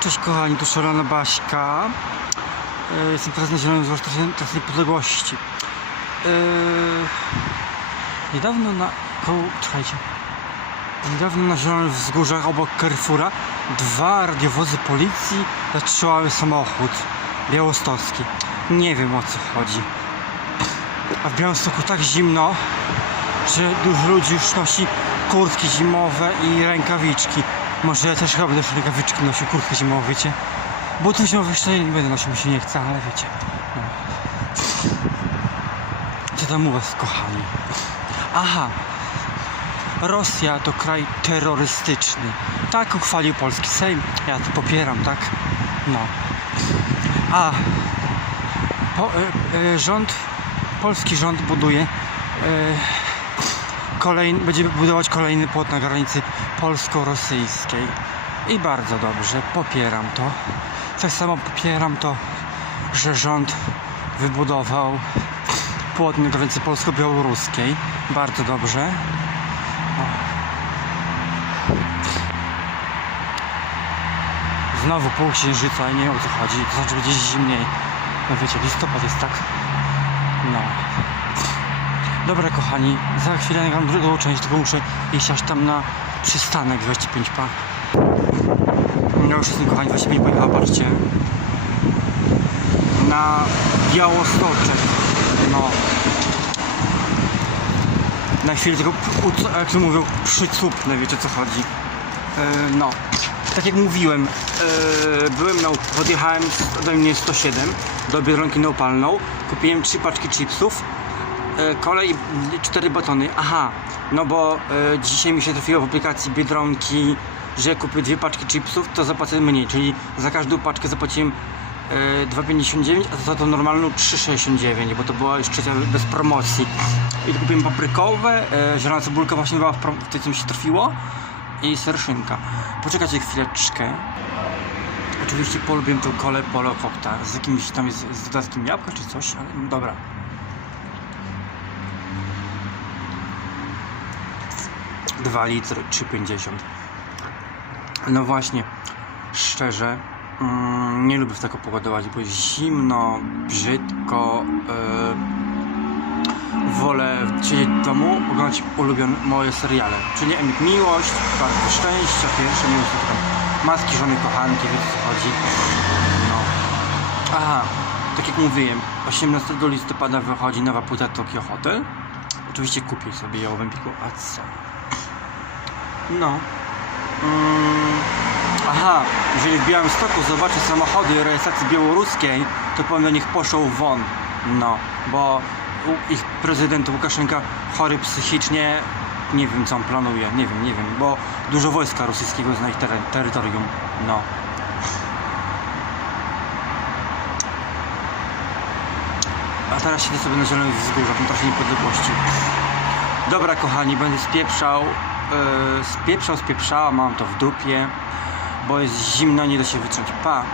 Cześć kochani, tu szalona Baśka. E, Jestem teraz na Zielonym Wzgórzu Trasy Niepodległości. E, Niedawno na... Koło, czekajcie. Niedawno na Zielonych Wzgórzach obok Carrefoura dwa radiowozy policji zatrzymały samochód białostocki. Nie wiem o co chodzi. A w Białymstoku tak zimno, że dużo ludzi już nosi kurtki zimowe i rękawiczki. Może też chyba będę rękawiczki nosił, kurtkę zimową, wiecie? Butów zimowych jeszcze nie będę nosił, mi się nie chce, ale wiecie. No. Co tam u was, kochani? Aha. Rosja to kraj terrorystyczny. Tak uchwalił polski Sejm. Ja to popieram, tak? No. A. Po, y, y, rząd, polski rząd buduje y, kolejny, będzie budować kolejny płot na granicy polsko-rosyjskiej. I bardzo dobrze, popieram to. Tak samo popieram to, że rząd wybudował płot na granicy polsko-białoruskiej. Bardzo dobrze. Znowu pół księżyca i nie wiem o co chodzi. To znaczy będzie zimniej. No wiecie, listopad jest tak. No. Dobra kochani, za chwilę nagram drugą część, tylko muszę iść aż tam na przystanek 25 pa. Ja już jestem kochani 25 pojechał, patrzcie. Na Białostoczek. No. Na chwilę tylko, jak to mówią, przycupnę, wiecie co chodzi. Yy, no. Tak jak mówiłem, yy, byłem na, podjechałem ode mnie 107 do Biedronki na Opalną, kupiłem trzy paczki chipsów, e, kolej i cztery batony. Aha, no bo e, dzisiaj mi się trafiło w aplikacji Biedronki, że kupię dwie paczki chipsów, to zapłacę mniej, czyli za każdą paczkę zapłaciłem e, 2,59, a za tą normalną 3,69, bo to była trzecia bez promocji. I tu kupiłem paprykowe, e, zielona cebulka właśnie była w, w tej, co mi się trafiło i serszynka. Poczekajcie chwileczkę. Oczywiście polubiłem tą kolę Polo Kokta z jakimś tam jest z dodatkiem jabłka czy coś, ale no dobra. Dwa litry, 3,50. No właśnie, szczerze, mm, nie lubię w taką pogodę łazić, bo jest zimno, brzydko. Yy, wolę siedzieć w domu, oglądać ulubione moje seriale. Czyli Emik Miłość, Barwy Szczęścia, pierwsze miłość, tam Maski Żony Kochanki, wiecie co chodzi. No. Aha, tak jak mówiłem, 18 listopada wychodzi nowa płyta Tokyo Hotel. Oczywiście kupię sobie ją w Empiku, a co? No. Mm, aha, jeżeli w Białymstoku zobaczę samochody rejestracji białoruskiej, to powiem niech poszło won. No, bo ich prezydent Łukaszenka chory psychicznie, nie wiem co on planuje, nie wiem, nie wiem, bo dużo wojska rosyjskiego jest na ich teren- terytorium. No. A teraz siedzę sobie na zielonych wzgórzach, na trasie niepodległości. Dobra kochani, będę spieprzał, yy, spieprzał, spieprzała, mam to w dupie, bo jest zimno, nie da się wytrzeć. Pa!